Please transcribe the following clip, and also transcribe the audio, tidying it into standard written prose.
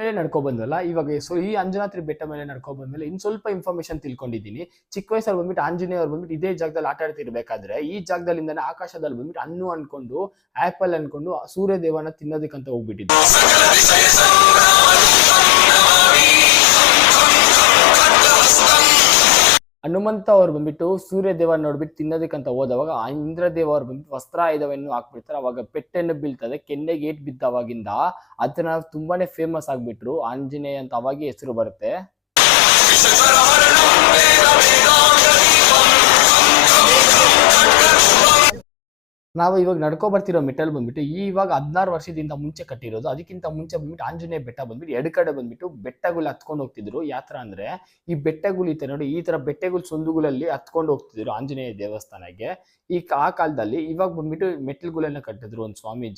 ಮೇಲೆ ನಡ್ಕೊ ಬಂದ್ವಲ್ಲ ಇವಾಗ ಈ ಅಂಜನಾದ್ರಿ ಬೆಟ್ಟ ಮೇಲೆ ನಡ್ಕೊ ಬಂದ್ಮೇಲೆ ಇನ್ ಸ್ವಲ್ಪ ಇನ್ಫಾರ್ಮೇಶನ್ ತಿಳ್ಕೊಂಡಿದ್ದೀನಿ. ಚಿಕ್ಕ ವಯಸ್ಸಲ್ಲಿ ಬಂದ್ಬಿಟ್ಟು ಆಂಜನೇಯ ಅವ್ರು ಬಂದ್ಬಿಟ್ಟು ಇದೇ ಜಾಗದಲ್ಲಿ ಆಟ ಆಡ್ತಿರ್ಬೇಕಾದ್ರೆ ಈ ಜಾಗದಲ್ಲಿಂದಾನೆ ಆಕಾಶದಲ್ಲಿ ಬಂದ್ಬಿಟ್ಟು ಹಣ್ಣು ಅನ್ಕೊಂಡು ಆಪಲ್ ಅನ್ಕೊಂಡು ಸೂರ್ಯ ದೇವನ ತಿನ್ನೋದಕ್ಕಂತ ಹೋಗ್ಬಿಟ್ಟಿದ್ರು. ಹನುಮಂತ ಅವ್ರು ಬಂದ್ಬಿಟ್ಟು ಸೂರ್ಯ ದೇವ ನೋಡ್ಬಿಟ್ಟು ತಿನ್ನೋದಕ್ಕಂತ ಹೋದವಾಗ ಇಂದ್ರದೇವ ಅವ್ರು ಬಂದ್ಬಿಟ್ಟು ವಸ್ತ್ರಾಯುಧವನ್ನು ಹಾಕ್ಬಿಡ್ತಾರೆ. ಅವಾಗ ಪೆಟ್ಟನ್ನು ಬೀಳ್ತದೆ, ಕೆನ್ನೆಗೆ ಏಟ್ ಬಿದ್ದ ಅವಾಗಿಂದ ಅದನ್ನ ತುಂಬಾನೇ ಫೇಮಸ್ ಆಗ್ಬಿಟ್ರು ಆಂಜನೇಯ ಅಂತ ಅವಾಗೆ ಹೆಸರು ಬರುತ್ತೆ. ನಾವು ಇವಾಗ ನಡ್ಕೊ ಬರ್ತಿರೋ ಮೆಟಲ್ ಬಂದ್ಬಿಟ್ಟು ಇವಾಗ 16 ವರ್ಷದಿಂದ ಮುಂಚೆ ಕಟ್ಟಿರೋದು. ಅದಕ್ಕಿಂತ ಮುಂಚೆ ಬಂದ್ಬಿಟ್ಟು ಆಂಜನೇಯ ಬೆಟ್ಟ ಬಂದ್ಬಿಟ್ಟು ಎರಡು ಕಡೆ ಬಂದ್ಬಿಟ್ಟು ಬೆಟ್ಟಗಳು ಹತ್ಕೊಂಡು ಹೋಗ್ತಿದ್ರು. ಯಾತ್ರ ಅಂದ್ರೆ ಈ ಬೆಟ್ಟಗಳು ಇತ್ತೆ ನೋಡಿ, ಈ ತರ ಬೆಟ್ಟಗಳು ಸಂದುಗಳಲ್ಲಿ ಹತ್ಕೊಂಡು ಹೋಗ್ತಿದ್ರು ಆಂಜನೇಯ ದೇವಸ್ಥಾನಕ್ಕೆ. ಆ ಕಾಲದಲ್ಲಿ ಇವಾಗ ಬಂದ್ಬಿಟ್ಟು ಮೆಟಲ್ಗಳೆಲ್ಲ ಕಟ್ಟಿದ್ರು ಒಂದು ಸ್ವಾಮೀಜಿ.